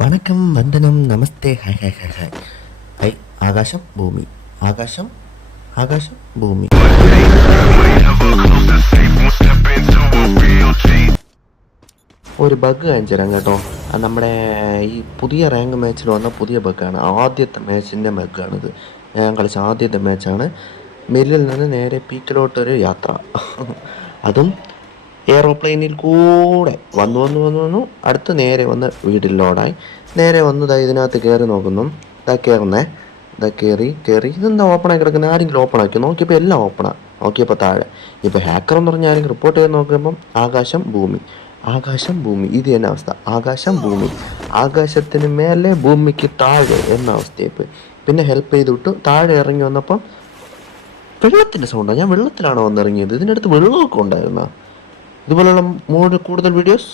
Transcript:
വണക്കം, വന്ദനം, നമസ്തേ, hi hi hi hi hi. ആകാശം ഭൂമി, ആകാശം ആകാശം ഭൂമി. ഒരു ബഗ് കാണിച്ചു തരാം കേട്ടോ. നമ്മുടെ ഈ പുതിയ റാങ്ക് മാച്ചിൽ വന്ന പുതിയ ബഗ്ഗാണ്. ആദ്യത്തെ മാച്ചിൻ്റെ ബഗ്ഗാണിത്. ഞാൻ കളിച്ച ആദ്യത്തെ മാച്ചാണ്. മില്ലിൽ നിന്ന് നേരെ പീക്കിലോട്ടൊരു യാത്ര. അതും എയറോപ്ലെയിനിൽ കൂടെ വന്നു വന്നു വന്നു വന്നു അടുത്ത് നേരെ വന്ന് വീട്ടിൽ ലോഡായി. നേരെ വന്ന് ഇതിനകത്ത് കയറി നോക്കുന്നു. കയറുന്നേ, കയറി ഇതെന്താ ഓപ്പണായി കിടക്കുന്നത്? ആരെങ്കിലും ഓപ്പൺ ആക്കി നോക്കിയപ്പോൾ എല്ലാം ഓപ്പണാണ്. നോക്കിയപ്പോൾ താഴെ ഇപ്പോൾ ഹാക്കർ എന്ന് പറഞ്ഞാൽ ആരെങ്കിലും റിപ്പോർട്ട് ചെയ്ത് നോക്കിയപ്പം ആകാശം ഭൂമി, ആകാശം ഭൂമി. ഇത് തന്നെ അവസ്ഥ, ആകാശം ഭൂമി, ആകാശത്തിന് മേലെ ഭൂമിക്ക് താഴെ എന്ന അവസ്ഥയായിപ്പോയി. പിന്നെ ഹെൽപ്പ് ചെയ്ത് വിട്ടു. താഴെ ഇറങ്ങി വന്നപ്പം വെള്ളത്തിൻ്റെ സൗണ്ടാണ്. ഞാൻ വെള്ളത്തിലാണോ വന്നിറങ്ങിയത്? ഇതിനടുത്ത് വെള്ളമൊക്കെ ഉണ്ടായിരുന്ന. ഇതുപോലുള്ള കൂടുതൽ വീഡിയോസ്